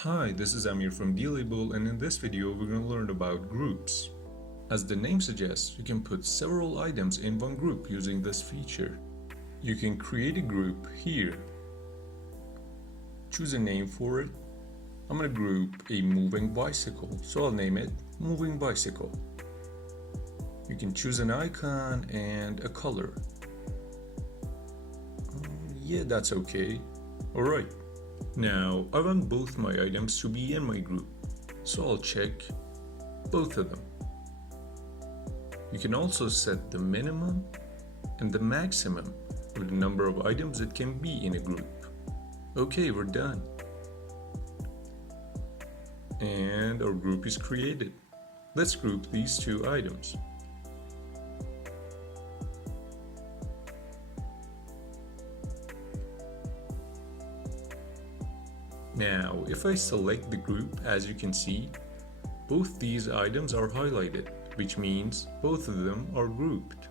Hi, this is Amir from dLabel, and in this video we're going to learn about groups. As the name suggests, you can put several items in one group using this feature. You can create a group here. Choose a name for it. I'm going to group a moving bicycle, so I'll name it moving bicycle. You can choose an icon and a color. Yeah, that's okay. Alright. Now, I want both my items to be in my group, so I'll check both of them. You can also set the minimum and the maximum of the number of items that can be in a group. Okay, we're done. And our group is created. Let's group these two items. Now, if I select the group, as you can see, both these items are highlighted, which means both of them are grouped.